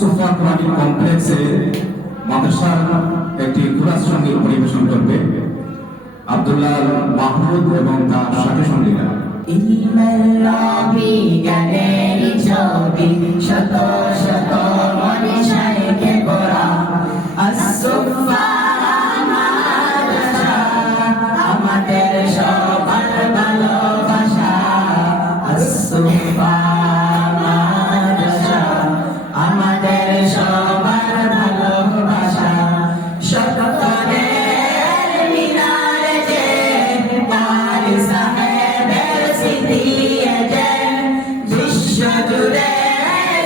আসুফা Quranic কমপ্লেক্সে মাদ্রাসার একটি কুরআন সঙ্গীত পরিবেশন করবে আব্দুল্লাহ মাহমুদ এবং তার সাথী সঙ্গীরা। ইল্লাল্লাহি জ্ঞানের ছবি শত শত মনীষাকে গড়া আসুফা মাদ্রাসা আমাদের সবার ভালোবাসা। আসুফা মাদ্রাসা আমাদের সবার ভালোবাসা। শতকরের মিনারে যে পারি সাহেবের সিদ্ধিয়ে যে বিশ্ব জুড়ে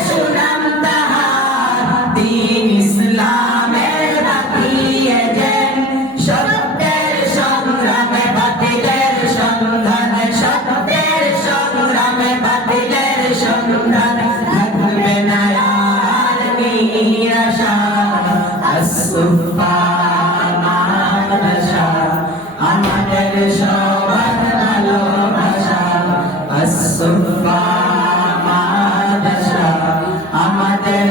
সুনাম তাহার দ্বীন ইসলামের বাতিয়ে যে সত্যের সংগ্রামে বাতিলের সন্ধানে সত্যের সংগ্রামে বাতিলের সন্ধানে থাকবে না আর নিরাশা। আসুফা মাদ্রাসা আমাদের সবার ভালোবাসা। আসুফা মাদ্রাসা আমাদের